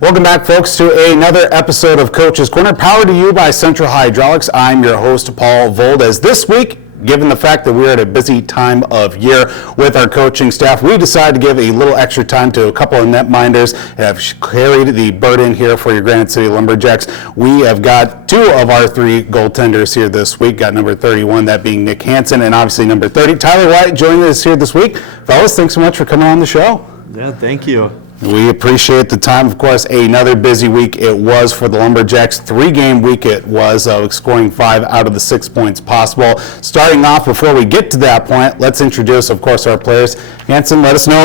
Welcome back, folks, to another episode of Coach's Corner, powered to you by Central Hydraulics. I'm your host, Paul Vold. As this week, given the fact that we're at a busy time of year with our coaching staff, we decided to give a little extra time to a couple of netminders that have carried the burden here for your Granite City Lumberjacks. We have got two of our three goaltenders here this week. Got number 31, that being Nick Hansen, and obviously number 30, Tyler White, joining us here this week. Fellas, thanks so much for coming on the show. Yeah, thank you. We appreciate the time. Of course, another busy week it was for the Lumberjacks. 3-game week it was, scoring 5 out of the 6 points possible. Starting off, before we get to that point, let's introduce, of course, our players. Hansen, let us know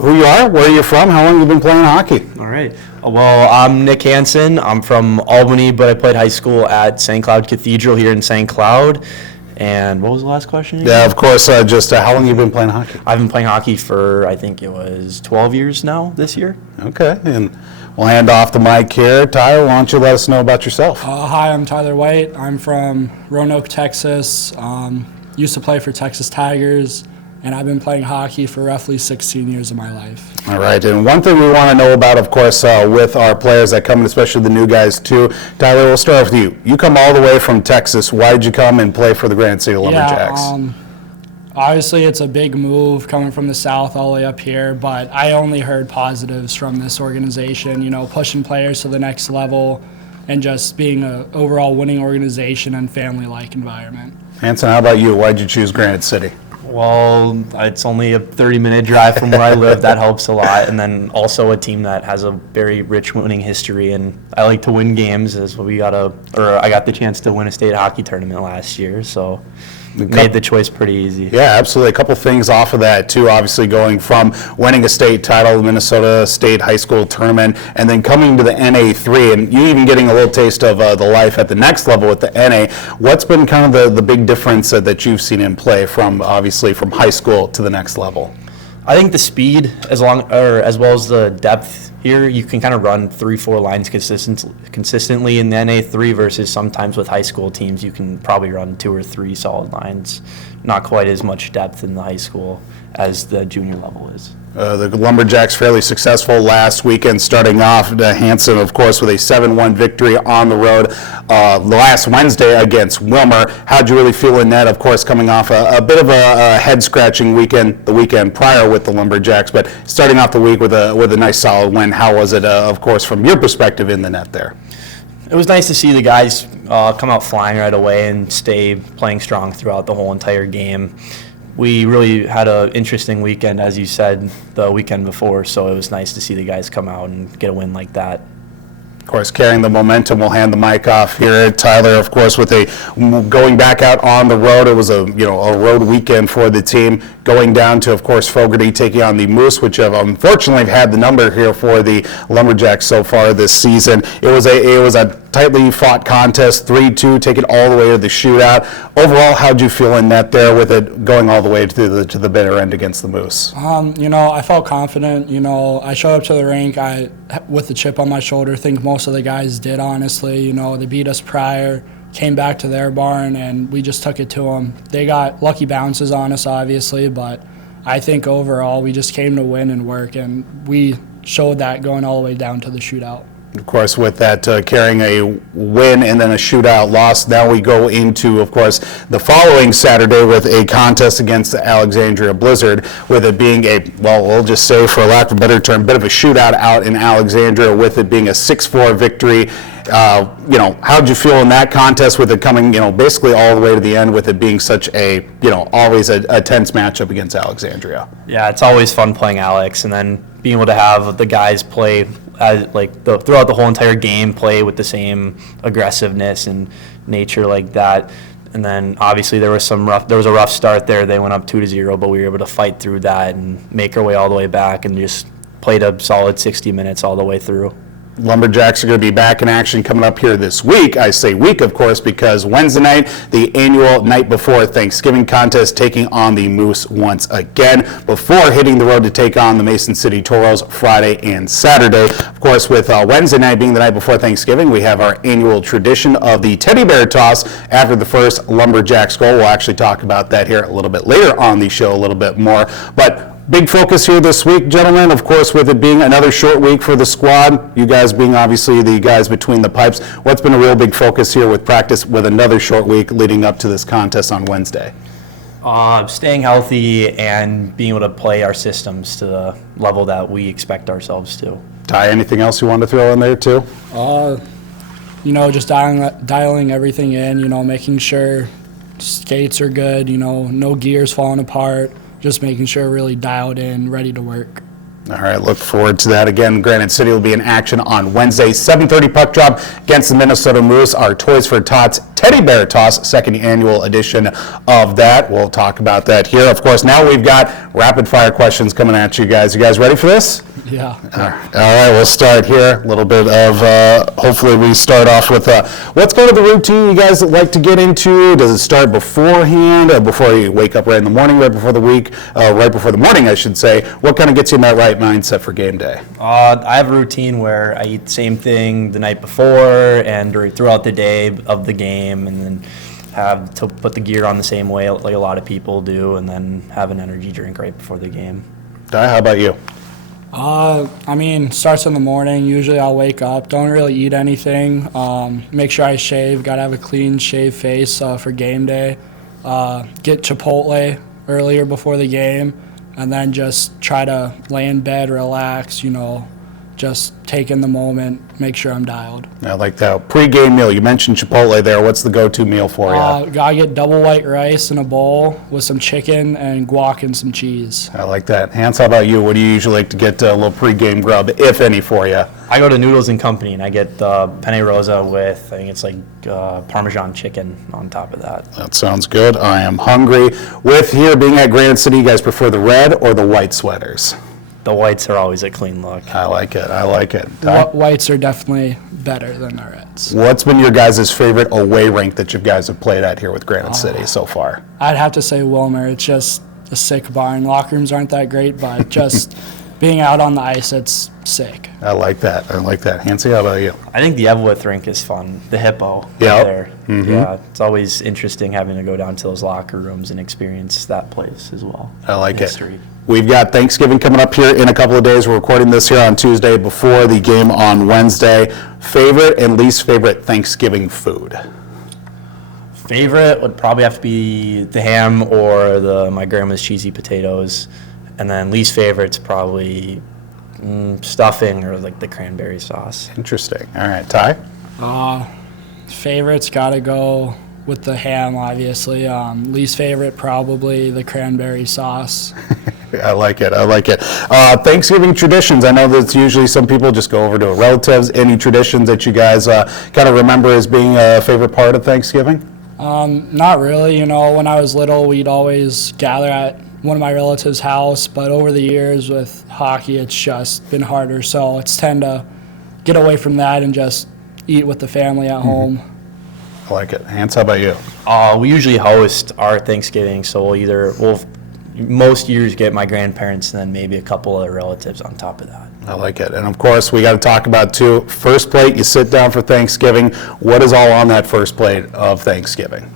who you are, where you're from, how long you've been playing hockey. All right. Well, I'm Nick Hansen. I'm from Albany, but I played high school at St. Cloud Cathedral here in St. Cloud. And what was the last question again? Yeah, of course, just how long have you been playing hockey? I've been playing hockey for, I think it was 12 years now this year. Okay, and we'll hand off the mic here. Tyler, why don't you let us know about yourself? Hi, I'm Tyler White. I'm from Roanoke, Texas. Used to play for Texas Tigers, and I've been playing hockey for roughly 16 years of my life. All right, and one thing we want to know about, of course, with our players that come in, especially the new guys too. Tyler, we'll start with you. You come all the way from Texas. Why did you come and play for the Granite City Lumberjacks? Obviously it's a big move coming from the South all the way up here, but I only heard positives from this organization, pushing players to the next level and just being an overall winning organization and family-like environment. Hansen, how about you? Why did you choose Granite City? Well, it's only a 30-minute drive from where I live. That helps a lot. And then also a team that has a very rich winning history. And I like to win games. I got the chance to win a state hockey tournament last year. So made the choice pretty easy. Yeah, absolutely. A couple things off of that, too. Obviously going from winning a state title, the Minnesota State High School Tournament, and then coming to the NA3, and you even getting a little taste of the life at the next level with the NA. What's been kind of the big difference that you've seen in play from, obviously, from high school to the next level? I think the speed, as well as the depth here, you can kind of run 3-4 lines consistently in the NA3 versus sometimes with high school teams you can probably run 2 or 3 solid lines. Not quite as much depth in the high school as the junior level is. The Lumberjacks fairly successful last weekend, starting off Hansen, of course, with a 7-1 victory on the road last Wednesday against Wilmer. How'd you really feel in that, of course, coming off a bit of a head-scratching weekend the weekend prior with the Lumberjacks, but starting off the week with a nice solid win. How was it, of course, from your perspective in the net there? It was nice to see the guys come out flying right away and stay playing strong throughout the whole entire game. We really had an interesting weekend, as you said, the weekend before, so it was nice to see the guys come out and get a win like that. Of course, carrying the momentum, we'll hand the mic off here. Tyler, of course, with going back out on the road. It was a road weekend for the team, going down to, of course, Fogarty taking on the Moose, which have unfortunately had the number here for the Lumberjacks so far this season. It was a tightly fought contest, 3-2, take it all the way to the shootout. Overall, how'd you feel in net there with it going all the way to the bitter end against the Moose? I felt confident. I showed up to the rink with the chip on my shoulder. I think most of the guys did, honestly. They beat us prior, came back to their barn, and we just took it to them. They got lucky bounces on us, obviously, but I think overall we just came to win and work, and we showed that going all the way down to the shootout. Of course, with that carrying a win and then a shootout loss, now we go into, of course, the following Saturday with a contest against the Alexandria Blizzard, with it being we'll just say, for lack of a better term, bit of a shootout out in Alexandria, with it being a 6-4 victory. How'd you feel in that contest with it coming, basically all the way to the end, with it being such a, always a tense matchup against Alexandria? Yeah, it's always fun playing Alex, and then being able to have the guys play throughout the whole entire game, play with the same aggressiveness and nature like that. And then obviously there was a rough start there. They went up 2-0, but we were able to fight through that and make our way all the way back and just played a solid 60 minutes all the way through. Lumberjacks are going to be back in action coming up here this week. I say week, of course, because Wednesday night, the annual night before Thanksgiving contest, taking on the Moose once again, before hitting the road to take on the Mason City Toros Friday and Saturday. Of course, with Wednesday night being the night before Thanksgiving, we have our annual tradition of the teddy bear toss after the first Lumberjacks goal. We'll actually talk about that here a little bit later on the show a little bit more. But Big focus here this week, gentlemen. Of course, with it being another short week for the squad, you guys being obviously the guys between the pipes, what's been a real big focus here with practice with another short week leading up to this contest on Wednesday? Staying healthy and being able to play our systems to the level that we expect ourselves to. Ty, anything else you want to throw in there too? Just dialing everything in, making sure skates are good, no gears falling apart, just making sure really dialed in, ready to work. All right, look forward to that. Again, Granite City will be in action on Wednesday, 7:30 puck drop against the Minnesota Moose. Our Toys for Tots Teddy Bear Toss, second annual edition of that. We'll talk about that here. Of course, now we've got rapid fire questions coming at you guys. You guys ready for this? Yeah. All right, we'll start here. A little bit of, hopefully we start off with, what's kind of the routine you guys like to get into? Does it start beforehand, before you wake up right in the morning, right before the week, right before the morning, I should say? What kind of gets you in that right mindset for game day? I have a routine where I eat the same thing the night before and throughout the day of the game, and then have to put the gear on the same way like a lot of people do, and then have an energy drink right before the game. Di, how about you? Starts in the morning. Usually I'll wake up, don't really eat anything, make sure I shave, gotta have a clean shaved face for game day, get Chipotle earlier before the game, and then just try to lay in bed, relax, just take in the moment, make sure I'm dialed. I like that. Pre-game meal, you mentioned Chipotle there. What's the go-to meal for you? Gotta get double white rice in a bowl with some chicken and guac and some cheese. I like that. Hans, how about you? What do you usually like to get a little pre-game grub, if any, for you? I go to Noodles and Company and I get the penne rosa with, I think it's like Parmesan chicken on top of that. That sounds good. I am hungry. With here being at Granite City, you guys prefer the red or the white sweaters? The whites are always a clean look. I like it. I like it. Ty? Whites are definitely better than the reds. What's been your guys' favorite away rink that you guys have played at here with Granite City so far? I'd have to say Wilmer. It's just a sick barn. Locker rooms aren't that great, but just being out on the ice, it's sick. I like that. I like that. Hansi, how about you? I think the Evelyn rink is fun. The Hippo Yep. there. Mm-hmm. Yeah, it's always interesting having to go down to those locker rooms and experience that place as well. I like History. it. We've got Thanksgiving coming up here in a couple of days. We're recording this here on Tuesday before the game on Wednesday. Favorite and least favorite Thanksgiving food? Favorite would probably have to be the ham or my grandma's cheesy potatoes. And then least favorite's probably stuffing or like the cranberry sauce. Interesting. All right, Ty? Favorite's got to go with the ham, obviously. Least favorite, probably the cranberry sauce. I like it. I like it. Thanksgiving traditions. I know that usually some people just go over to relatives. Any traditions that you guys kind of remember as being a favorite part of Thanksgiving? Not really. When I was little, we'd always gather at one of my relatives' house, but over the years with hockey, it's just been harder. So it's tend to get away from that and just eat with the family at home. I like it. Hans, how about you? We usually host our Thanksgiving, so we'll most years get my grandparents and then maybe a couple other relatives on top of that. I like it. And of course, we got to talk about too, first plate, you sit down for Thanksgiving. What is all on that first plate of Thanksgiving?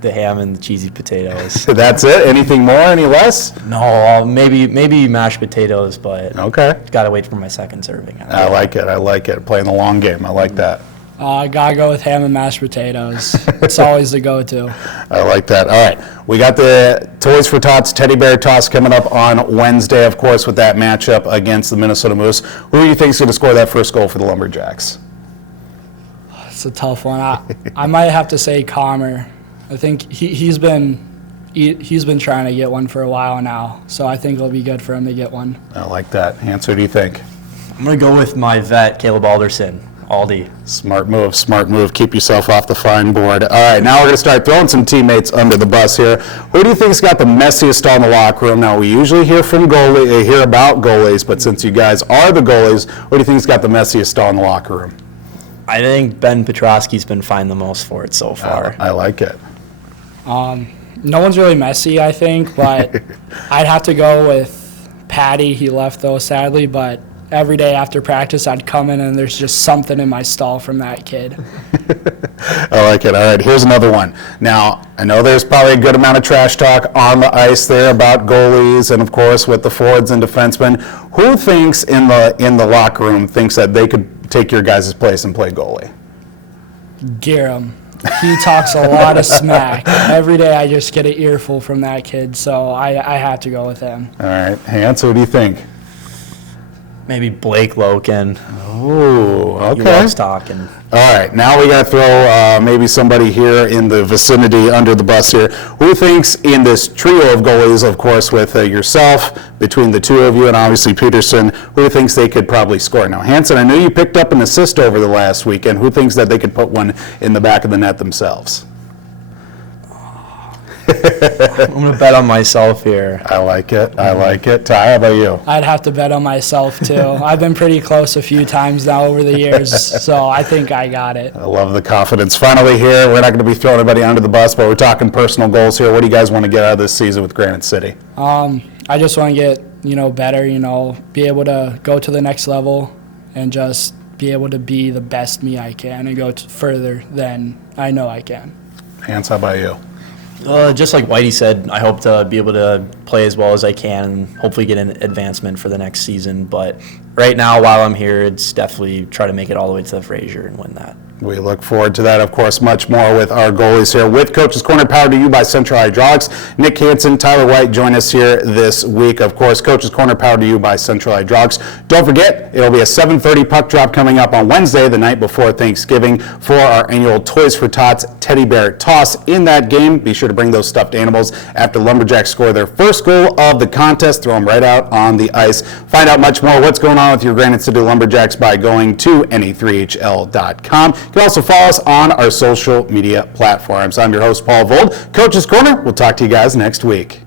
The ham and the cheesy potatoes. That's it? Anything more? Any less? No, maybe mashed potatoes, but Okay. got to wait for my second serving. I like it. I like it. Playing the long game. I like that. Gotta go with ham and mashed potatoes. It's always the go-to. I like that. All right. We got the Toys for Tots Teddy Bear Toss coming up on Wednesday, of course, with that matchup against the Minnesota Moose. Who do you think is going to score that first goal for the Lumberjacks? It's a tough one. I might have to say Commer. I think he's been trying to get one for a while now, so I think it'll be good for him to get one. I like that. Hans, who do you think? I'm going to go with my vet, Caleb Alderson, Aldi. Smart move, smart move. Keep yourself off the fine board. All right, now we're going to start throwing some teammates under the bus here. Who do you think's got the messiest stall in the locker room? Now, we usually hear about goalies, but since you guys are the goalies, who do you think's got the messiest stall in the locker room? I think Ben Petrosky's been fined the most for it so far. I like it. No one's really messy, I think, but I'd have to go with Patty. He left, though, sadly, but every day after practice, I'd come in and there's just something in my stall from that kid. I like it. All right, here's another one. Now, I know there's probably a good amount of trash talk on the ice there about goalies and, of course, with the forwards and defensemen. Who thinks in the locker room thinks that they could take your guys' place and play goalie? Garham. He talks a lot of smack. Every day I just get an earful from that kid, so I have to go with him. All right, Hans, what do you think? Maybe Blake Loken. Oh, okay. He loves talking. All right, now we got to throw maybe somebody here in the vicinity under the bus here. Who thinks in this trio of goalies, of course, with yourself, between the two of you, and obviously Peterson, who thinks they could probably score? Now, Hansen, I know you picked up an assist over the last weekend. Who thinks that they could put one in the back of the net themselves? I'm going to bet on myself here. I like it. I like it. Ty, how about you? I'd have to bet on myself, too. I've been pretty close a few times now over the years, so I think I got it. I love the confidence. Finally here, we're not going to be throwing anybody under the bus, but we're talking personal goals here. What do you guys want to get out of this season with Granite City? I just want to get, better, be able to go to the next level and just be able to be the best me I can and go further than I know I can. Hans, how about you? Just like Whitey said, I hope to be able to play as well as I can and hopefully get an advancement for the next season. But right now, while I'm here, it's definitely try to make it all the way to the Fraser and win that. We look forward to that, of course, much more with our goalies here. With Coach's Corner, powered to you by Central Hydraulics. Nick Hansen, Tyler White join us here this week. Of course, Coach's Corner, powered to you by Central Hydraulics. Don't forget, it'll be a 7:30 puck drop coming up on Wednesday, the night before Thanksgiving, for our annual Toys for Tots Teddy Bear Toss. In that game, be sure to bring those stuffed animals after Lumberjacks score their first goal of the contest. Throw them right out on the ice. Find out much more what's going on with your Granite City Lumberjacks by going to ne3hl.com. You can also follow us on our social media platforms. I'm your host, Paul Vold. Coach's Corner. We'll talk to you guys next week.